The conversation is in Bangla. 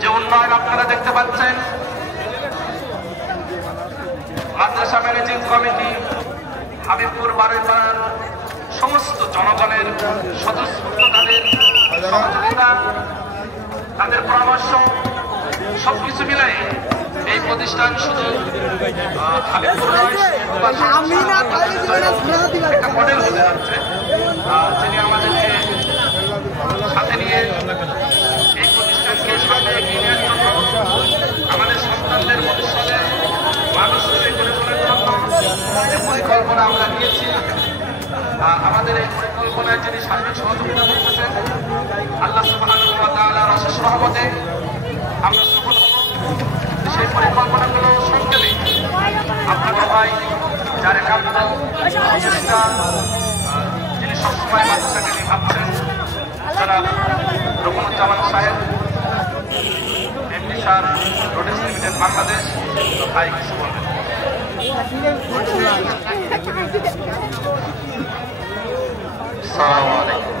যে উন্নয়ন আপনারা দেখতে পাচ্ছেন, মাদ্রাসা ম্যানেজিং কমিটি হাবিবপুর বারৈপাড়ার সমস্ত জনগণের স্বতঃস্ফূর্ত তাদের সহযোগিতা, তাদের পরামর্শ সবকিছু মিলাই এই প্রতিষ্ঠান শুধু হাবিবপুর নয়, একটা মডেল হতে যাচ্ছে। যিনি আমাদেরকে সাথে নিয়ে এই প্রতিষ্ঠানকে সামনে এগিয়ে নেওয়ার জন্য, আমাদের সন্তানদের ভবিষ্যতে মানুষ তৈরি করে তোলার জন্য যে পরিকল্পনা আমরা নিয়েছি, আমাদের এই পরিকল্পনায় যিনি সার্বিক সহযোগিতা করতেছেন, আল্লাহ সুবহানাহু ওয়া তাআলার অশেষ রহমতে আমরা সফল হব। সেই পরিকল্পনাগুলো সংক্ষেপে আপনাদের ভাই যার একান্ত চেষ্টা, যিনি সবসময় মাদ্রাসাকে নিয়ে ভাবছেন, যারা রুকনুজ্জামান সাহেব, এমডি স্যার, রোডেস লিমিটেড বাংলাদেশ, ভাই কিছু বলবেন। আসসালামু আলাইকুম।